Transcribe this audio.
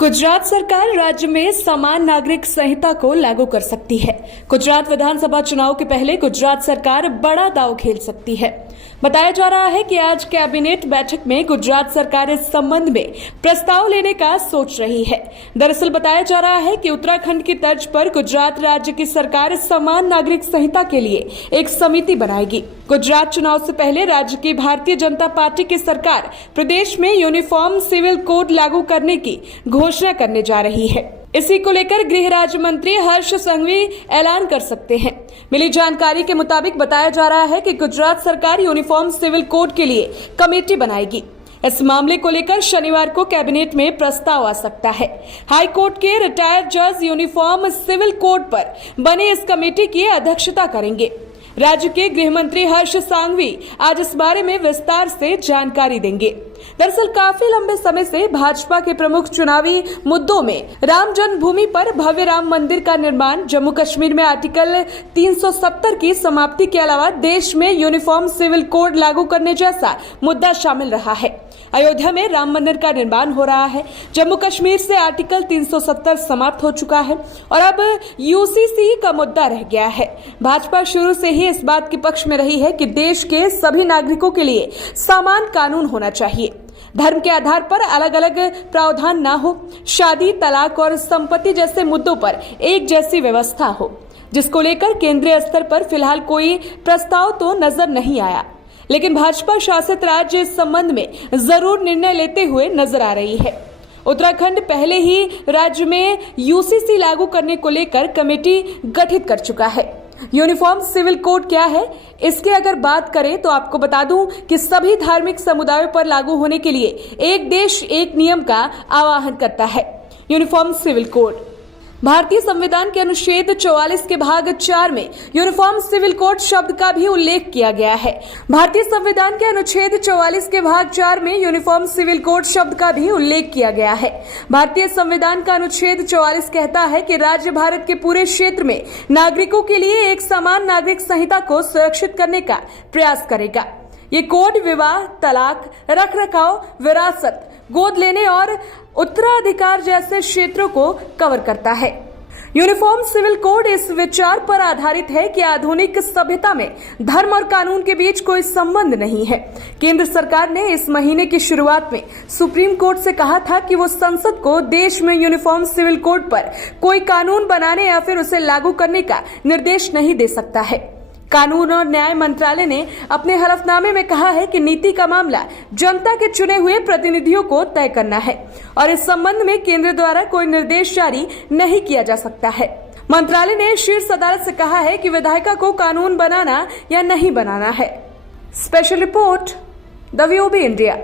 गुजरात सरकार राज्य में समान नागरिक संहिता को लागू कर सकती है। गुजरात विधानसभा चुनाव के पहले गुजरात सरकार बड़ा दांव खेल सकती है। बताया जा रहा है कि आज कैबिनेट बैठक में गुजरात सरकार इस संबंध में प्रस्ताव लेने का सोच रही है। दरअसल बताया जा रहा है कि उत्तराखंड की तर्ज पर गुजरात राज्य की सरकार समान नागरिक संहिता के लिए एक समिति बनाएगी। गुजरात चुनाव से पहले राज्य की भारतीय जनता पार्टी की सरकार प्रदेश में यूनिफॉर्म सिविल कोड लागू करने की घोषणा करने जा रही है। इसी को लेकर गृह राज्य मंत्री हर्ष संघवी ऐलान कर सकते हैं। मिली जानकारी के मुताबिक बताया जा रहा है कि गुजरात सरकार यूनिफॉर्म सिविल कोड के लिए कमेटी बनाएगी। इस मामले को लेकर शनिवार को कैबिनेट में प्रस्ताव आ सकता है। हाई कोर्ट के रिटायर्ड जज यूनिफॉर्म सिविल कोड पर बने इस कमेटी की अध्यक्षता करेंगे। राज्य के गृह मंत्री हर्ष सांघवी आज इस बारे में विस्तार से जानकारी देंगे। दरअसल काफी लंबे समय से भाजपा के प्रमुख चुनावी मुद्दों में राम जन्मभूमि पर भव्य राम मंदिर का निर्माण, जम्मू कश्मीर में आर्टिकल 370 की समाप्ति के अलावा देश में यूनिफॉर्म सिविल कोड लागू करने जैसा मुद्दा शामिल रहा है। अयोध्या में राम मंदिर का निर्माण हो रहा है। जम्मू कश्मीर से आर्टिकल 370 समाप्त हो चुका है और अब यूसीसी का मुद्दा रह गया है। भाजपा शुरू से ही इस बात के पक्ष में रही है कि देश के सभी नागरिकों के लिए समान कानून होना चाहिए। धर्म के आधार पर अलग अलग प्रावधान ना हो, शादी, तलाक और संपत्ति जैसे मुद्दों पर एक जैसी व्यवस्था हो, जिसको लेकर केंद्रीय स्तर पर फिलहाल कोई प्रस्ताव तो नजर नहीं आया। लेकिन भाजपा शासित राज्य इस संबंध में जरूर निर्णय लेते हुए नजर आ रही है। उत्तराखंड पहले ही राज्य में यूसीसी लागू करने को लेकर कमेटी गठित कर चुका है। यूनिफॉर्म सिविल कोड क्या है, इसकी अगर बात करें तो आपको बता दूं कि सभी धार्मिक समुदायों पर लागू होने के लिए एक देश एक नियम का आह्वान करता है। यूनिफॉर्म सिविल कोड भारतीय संविधान के अनुच्छेद 44 के भाग 4 में यूनिफॉर्म सिविल कोड शब्द का भी उल्लेख किया गया है। भारतीय संविधान के अनुच्छेद 44 के भाग 4 में यूनिफॉर्म सिविल कोड शब्द का भी उल्लेख किया गया है। भारतीय संविधान का अनुच्छेद 44 कहता है कि राज्य भारत के पूरे क्षेत्र में नागरिकों के लिए एक समान नागरिक संहिता को सुरक्षित करने का प्रयास करेगा। ये कोड विवाह, तलाक, रखरखाव, विरासत, गोद लेने और उत्तराधिकार जैसे क्षेत्रों को कवर करता है। यूनिफॉर्म सिविल कोड इस विचार पर आधारित है कि आधुनिक सभ्यता में धर्म और कानून के बीच कोई संबंध नहीं है। केंद्र सरकार ने इस महीने की शुरुआत में सुप्रीम कोर्ट से कहा था कि वो संसद को देश में यूनिफॉर्म सिविल कोड पर कोई कानून बनाने या फिर उसे लागू करने का निर्देश नहीं दे सकता है। कानून और न्याय मंत्रालय ने अपने हलफनामे में कहा है कि नीति का मामला जनता के चुने हुए प्रतिनिधियों को तय करना है और इस संबंध में केंद्र द्वारा कोई निर्देश जारी नहीं किया जा सकता है। मंत्रालय ने शीर्ष अदालत से कहा है कि विधायिका को कानून बनाना या नहीं बनाना है। Special report, the VOB India.